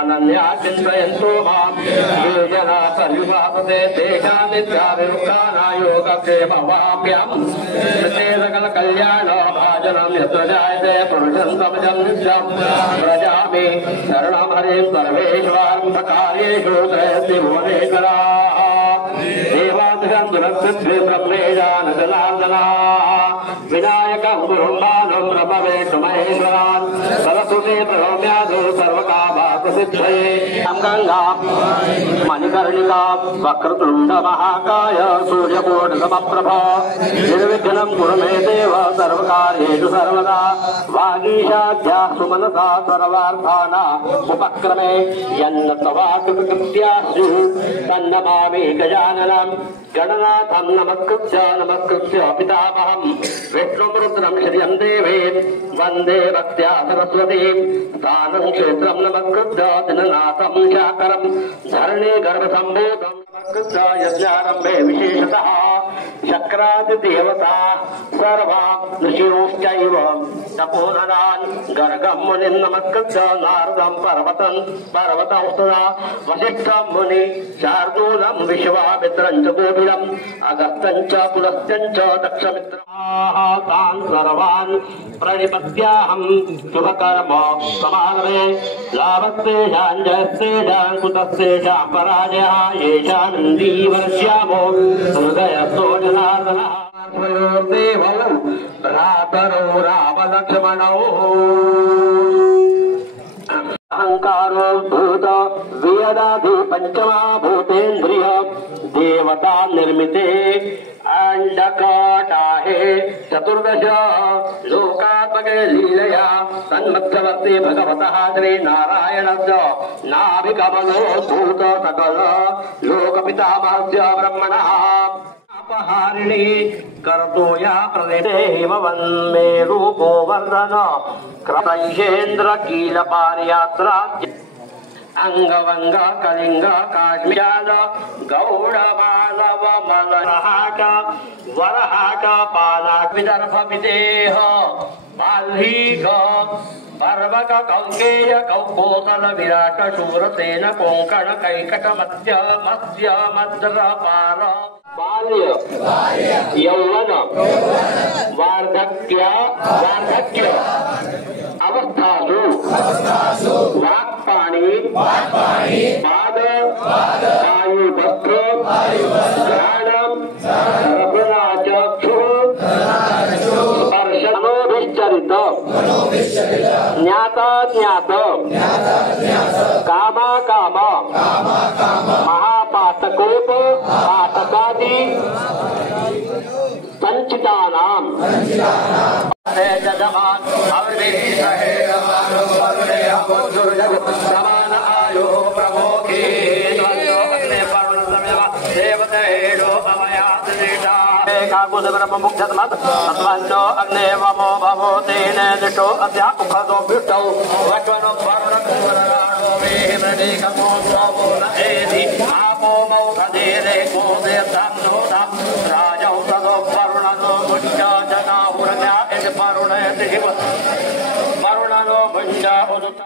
अनन्या चिन्तयन्तो मां ये जना सर्युपासते तेषामित्याभिमुखानायोगक्षेमवाप्यं ते सकलकल्याणभाजनं यत्र जायते पुरुषं समजं नित्यं व्रजामि शरणं हरिं सर्वेष्वार्थकार्येषु दयति भुवनेश्वराः देवादिशं दुरक्षित्वे ब्रह्मेशानजनार्दनाः विनायकं गुरुम्बानं ब्रह्मवेशमहेश्वरान् सरस्वती प्रणम्याधो सर्वकामार्थसिद्धये गंगा मणिकर्णिका वक्रतुण्ड महाकाय सूर्यकोटिसमप्रभ निर्विघ्नं कुरु मे देव सर्वकार्येषु सर्वदा वागीशाद्या सुमनसा सर्वार्थानाम् उपक्रमे यन्न तवा कृतकृत्यासु तन्नमामि गजाननं गणनाथं नमस्कृत्य पितामहं विष्णुं रुद्रं श्रियं देवीं वन्दे भक्त्या सरस्वतीं स्थानं क्षेत्रं नमस्कृत्य दिननाथं शाकरं धरणे गर्भसम्भूतं नमस्कृत्य यज्ञारम्भे विशेषतः शक्रादिदेवता सर्वा ऋषियोश्चैव तपोधनान् गर्गं मुनिं नमस्कृत्य नारदं पर्वतौस्तदा वसिष्ठं मुनि शार्दूलं विश्वामित्रं च गोभिरम् अगस्त्यं च पुलस्त्यं च दक्षमित्रान् सर्वान् प्रणिपत्याहं शुभकर्म समागमे लाभस्तेषां जयस्तेषां कुतस्तेषां पराजयः येषामिन्द्री वर्ष्यामो हृदयस्थो जनार्दनः देवौ भ्रातरौ रामलक्ष्मणौ अहंकारो भूत वियदाधि पंचमा भूतेन्द्रिय देवता निर्मिते अंडकटाहे चतुर्दश लोकात्मके लीलया तन्मध्यवर्ती भगवतः श्रीनारायणस्य नाभिकमलो भूत सकल लोकपितामहस्य ब्रह्मणः अपहारिणी कर्तोया प्रदेशे हिमवन्मे रूपो वर्धन क्रतैषेन्द्र कीलपारियात्रा अंगवंग कलिंग काश्मीर गौड़ मानव मलहाट वरहाट पालाट विदर्भ विदेह माल्हीघ पर्वक कौकेय कौकोतल विराट शूरसेन कोंकण कैकट मत्स्य मद्र पार बाल्य यौवन वार्धक्य अवस्थासु वाक्पाणि पाद वायुपत्र घ्राणं रसनाचक्षुः स्पर्शनोभिश्चरित ज्ञाता ज्ञात कामा काम महापातकोप पातकादि संचितानां समान आयो प्रमोखे देवतेषु अमयादिष्टा काकुशब्रह्ममुख्यतमत् तत्त्वञ्चो अग्ने वमो भवो तेन दिष्टो अस्या उखदो विष्टौ वक्वनो वर्णकुवराणो वेहमृणीकमो स्वमो न एधि आपो मौखदेरे कोदेतं नोदं राजौ तदो वरुणनो मुञ्च जनाहुरण्या इति वरुणयति वरुणनो मुञ्च उदुत